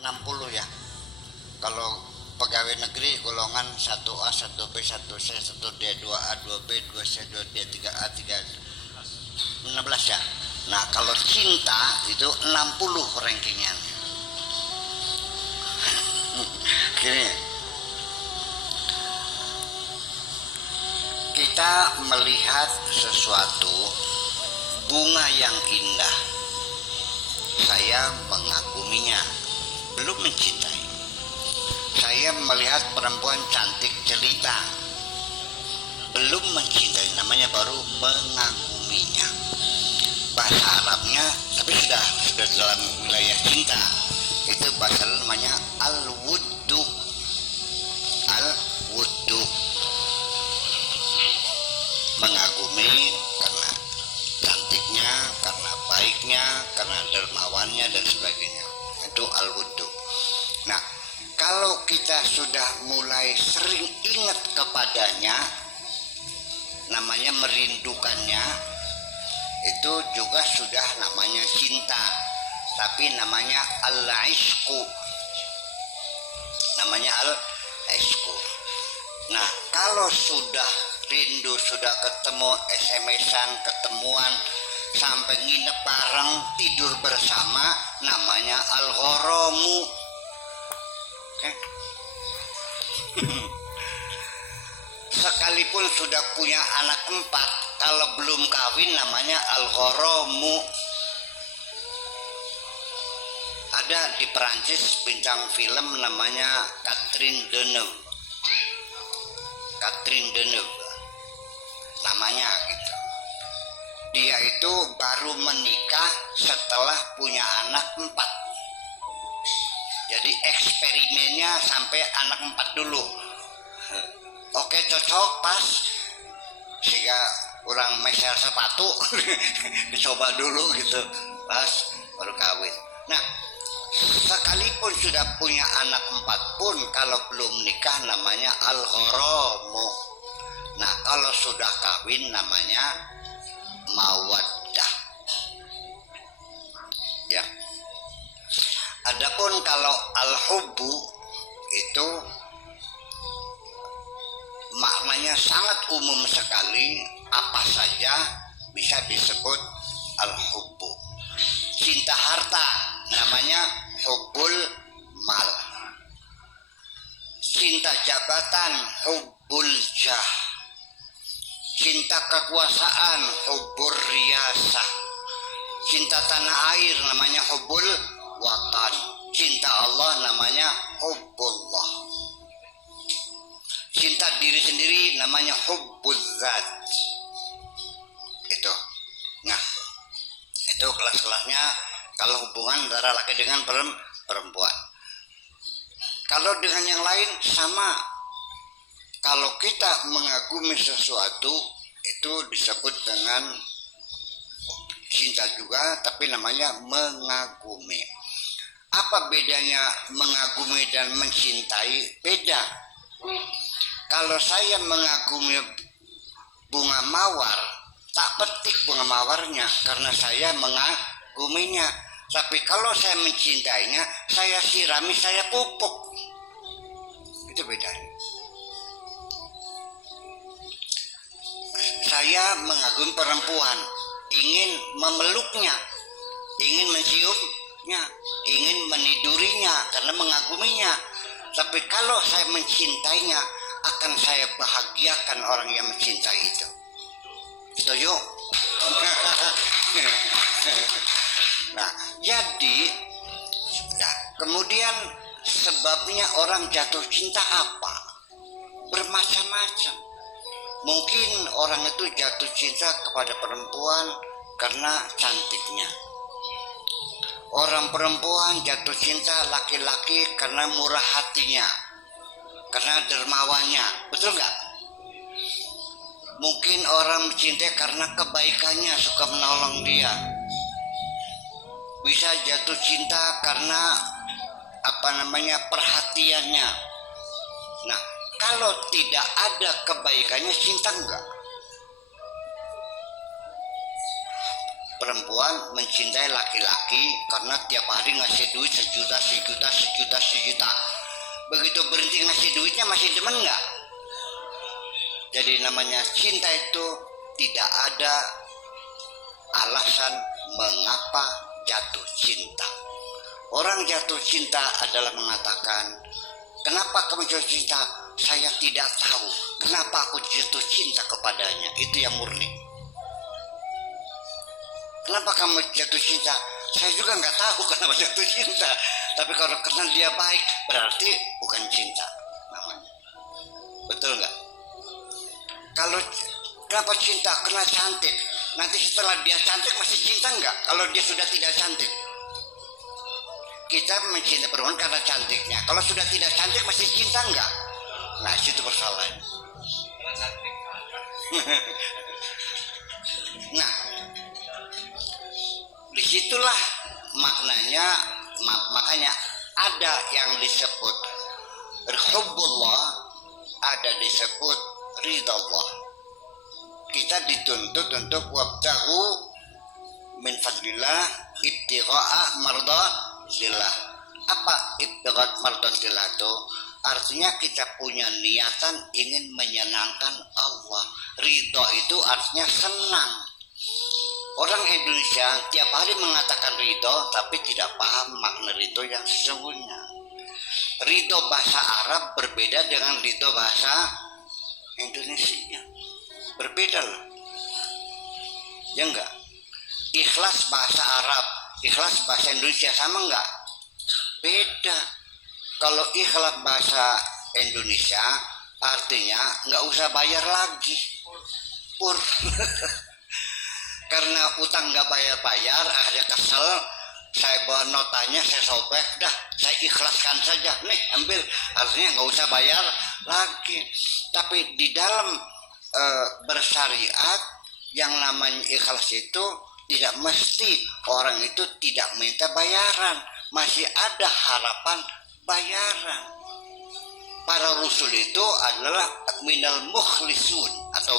60 ya. Kalau pegawai negeri golongan 1A, 1B, 1C, 1D, 2A, 2B, 2C, 2D, 3A, 3 16 ya. Nah, kalau cinta itu 60 rankingnya. Gini, kita melihat sesuatu bunga yang indah, saya mengaguminya, belum mencintai. Saya melihat perempuan cantik jelita, belum mencintai, namanya baru mengaguminya. Bahasa Arabnya, tapi sudah dalam wilayah cinta. Itu bahasa namanya al-wuddu. Al-wuddu. Mengagumi karena cantiknya, karena baiknya, karena dermawannya dan sebagainya. Itu al-wuddu. Nah, kalau kita sudah mulai sering ingat kepadanya, namanya merindukannya, itu juga sudah namanya cinta, tapi namanya al-ishqu, namanya al-ishqu. Nah, kalau sudah rindu, sudah ketemu, SMS-an, ketemuan, sampai nginep bareng, tidur bersama, namanya al-gharamu. Okay. Sekalipun sudah punya anak 4, kalau belum kawin namanya al-gharamu. Ada di Perancis bintang film namanya Catherine Deneuve. Catherine Deneuve namanya gitu. Dia itu baru menikah setelah punya anak 4. Jadi eksperimennya sampai anak 4 dulu. Oke, cocok, pas, sehingga orang meser sepatu dicoba dulu gitu, pas baru kawin. Nah, sekalipun sudah punya anak 4 pun kalau belum nikah namanya al-gharamu. Nah, kalau sudah kawin namanya mawaddah. Ya. Adapun kalau al-hubbu itu maknanya sangat umum sekali, apa saja bisa disebut al-hubbu. Cinta harta namanya hubbul mal. Cinta jabatan hubbul jah. Cinta kekuasaan hubbur riyasah. Cinta tanah air namanya hubbul watan. Cinta Allah namanya hubbullah. Cinta diri sendiri namanya hubbuz zat. Itu. Nah, itu kelas-kelasnya kalau hubungan antara laki dengan perempuan. Kalau dengan yang lain sama. Kalau kita mengagumi sesuatu itu disebut dengan cinta juga, tapi namanya mengagumi. Apa bedanya mengagumi dan mencintai? Beda. Kalau saya mengagumi bunga mawar, tak petik bunga mawarnya karena saya mengaguminya. Tapi kalau saya mencintainya, saya sirami, saya pupuk. Itu bedanya. Saya mengagumi perempuan, ingin memeluknya, ingin menciumnya, ingin menidurinya karena mengaguminya. Tapi kalau saya mencintainya, akan saya bahagiakan orang yang mencintai itu. Setuju? Nah, jadi kemudian sebabnya orang jatuh cinta apa? Bermacam-macam. Mungkin orang itu jatuh cinta kepada perempuan karena cantiknya. Orang perempuan jatuh cinta laki-laki karena murah hatinya, karena dermawannya. Betul nggak? Mungkin orang mencintai karena kebaikannya, suka menolong dia. Bisa jatuh cinta karena perhatiannya. Nah, kalau tidak ada kebaikannya, cinta enggak. Perempuan mencintai laki-laki karena tiap hari ngasih duit 1 juta sejuta. Begitu berhenti ngasih duitnya masih demen nggak? Jadi namanya cinta itu tidak ada alasan mengapa jatuh cinta. Orang jatuh cinta adalah mengatakan, kenapa kamu jatuh cinta? Saya tidak tahu kenapa aku jatuh cinta kepadanya. Itu yang murni. Kenapa kamu jatuh cinta? Saya juga nggak tahu kenapa jatuh cinta. Tapi kalau karena dia baik, berarti bukan cinta namanya. Betul nggak? Kalau kenapa cinta? Karena cantik. Nanti setelah dia cantik masih cinta nggak? Kalau dia sudah tidak cantik. Kita mencintai perempuan karena cantiknya. Kalau sudah tidak cantik masih cinta enggak? Nah, situ persoalan. Nah, disitulah maknanya, makanya ada yang disebut hubbullah, ada disebut ridallah. Kita dituntut untuk wabtahu min fadlillah ibtigha'a mardatillah. Apa ibtigha' mardatillah itu? Artinya kita punya niatan ingin menyenangkan Allah. Ridho itu artinya senang. Orang Indonesia tiap hari mengatakan ridho, tapi tidak paham makna ridho yang sesungguhnya. Ridho bahasa Arab berbeda dengan ridho bahasa Indonesia. Berbeda loh. Ya enggak? Ikhlas bahasa Arab, ikhlas bahasa Indonesia sama enggak? Beda. Kalau ikhlas bahasa Indonesia artinya enggak usah bayar lagi. Pur. Karena utang enggak bayar-bayar, akhirnya kesel, saya bawa notanya, saya sobek, dah saya ikhlaskan saja, nih ambil, artinya enggak usah bayar lagi. Tapi di dalam bersyariat yang namanya ikhlas itu tidak mesti orang itu tidak minta bayaran, masih ada harapan bayaran. Para rasul itu adalah minal mukhlisun atau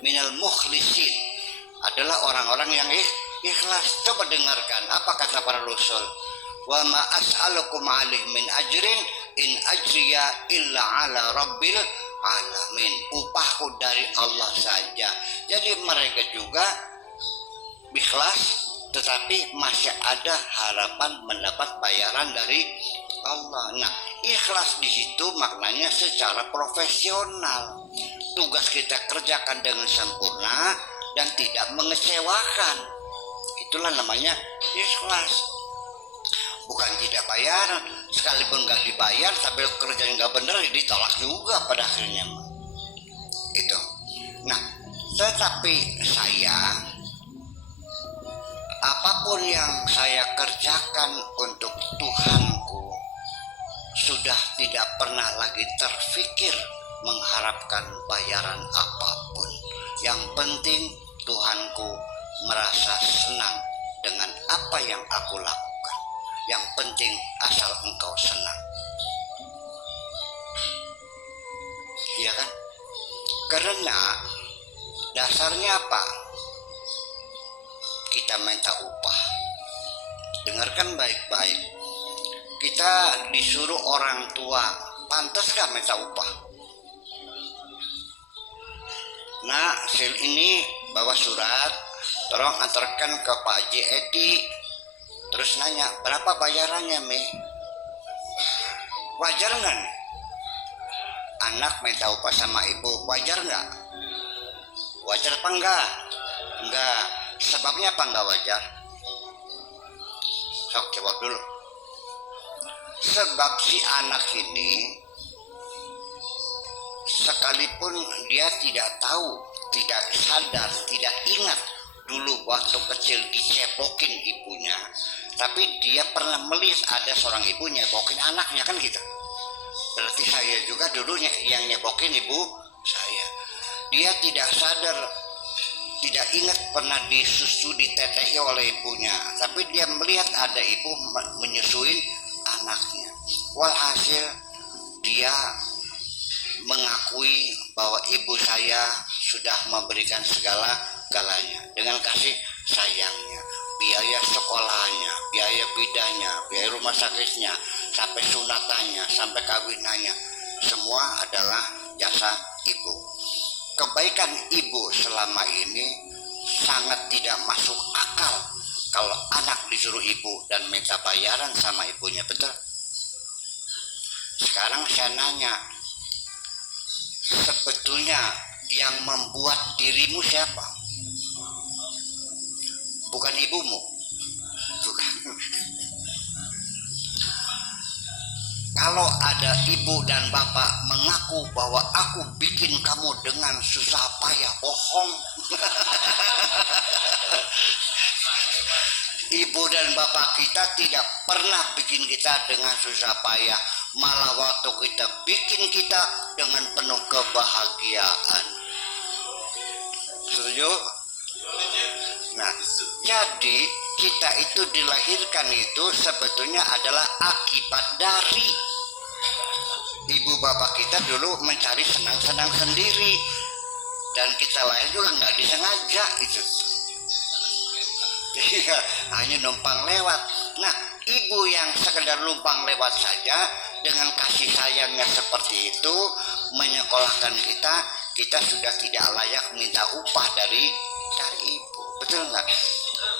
minal mukhlisin, adalah orang-orang yang ikhlas. Coba dengarkan apa kata para rasul. Wa ma as'alukum alaihi min ajrin in ajriya illa ala rabbil alamin. Upahku dari Allah saja. Jadi mereka juga ikhlas, tetapi masih ada harapan mendapat bayaran dari Allah. Nah, ikhlas di situ maknanya secara profesional. Tugas kita kerjakan dengan sempurna dan tidak mengecewakan. Itulah namanya ikhlas. Bukan tidak bayaran, sekalipun nggak dibayar tapi kerjanya nggak benar, ditolak juga pada akhirnya. Itu. Nah, tetapi saya, apapun yang saya kerjakan untuk Tuhanku, sudah tidak pernah lagi terfikir mengharapkan bayaran apapun. Yang penting Tuhanku merasa senang dengan apa yang aku lakukan. Yang penting asal engkau senang. Iya kan? Karena dasarnya apa? Kita minta upah. Dengarkan baik-baik. Kita disuruh orang tua, pantas gak minta upah? Nah, sil ini bawa surat, tolong antarkan ke Pak Haji Edi. Terus nanya, berapa bayarannya, Mi? Wajar nggak nih? Anak minta upah sama ibu, wajar nggak? Wajar apa enggak? Enggak. Sebabnya apa enggak wajar? Sok jawab dulu. Sebab si anak ini, sekalipun dia tidak tahu, tidak sadar, tidak ingat dulu waktu kecil dicepokin ibunya, tapi dia pernah melihat ada seorang ibu nyebokin anaknya, kan gitu. Berarti saya juga dulunya yang nyebokin ibu saya. Dia tidak sadar, tidak ingat pernah disusu, diteteki oleh ibunya, tapi dia melihat ada ibu menyusuin anaknya. Walhasil dia mengakui bahwa ibu saya sudah memberikan segala-galanya dengan kasih sayangnya. biaya sekolahnya, biaya bidanya, biaya rumah sakitnya, sampai sunatannya, sampai kawinannya, semua adalah jasa ibu. Kebaikan ibu selama ini sangat tidak masuk akal kalau anak disuruh ibu dan minta bayaran sama ibunya, betul? Sekarang saya nanya, sebetulnya yang membuat dirimu siapa? Bukan ibumu, bukan. Kalau ada ibu dan bapak mengaku bahwa aku bikin kamu dengan susah payah, bohong. Ibu dan bapak kita tidak pernah bikin kita dengan susah payah, malah waktu kita bikin kita dengan penuh kebahagiaan. Setuju? Nah, jadi kita itu dilahirkan itu sebetulnya adalah akibat dari ibu bapak kita dulu mencari senang-senang sendiri, dan kita lahir juga nggak disengaja itu. Hanya numpang lewat. Nah, ibu yang sekedar numpang lewat saja dengan kasih sayangnya seperti itu menyekolahkan kita, kita sudah tidak layak minta upah dari ibu, betul nggak?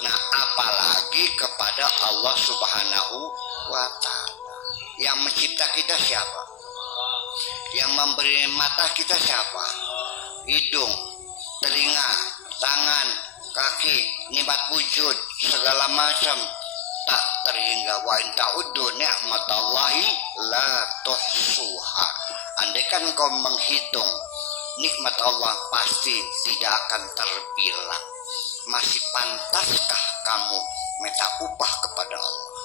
Nah, apalagi kepada Allah Subhanahu wa Ta'ala. Yang mencipta kita siapa? Yang memberi mata kita siapa? Hidung, telinga, tangan, kaki, nikmat wujud, segala macam tak terhingga. Wa in ta'uddu ni'matallahi la tuhsuha. Andaikan kau menghitung nikmat Allah pasti tidak akan terbilang. Masih pantaskah kamu minta upah kepada Allah?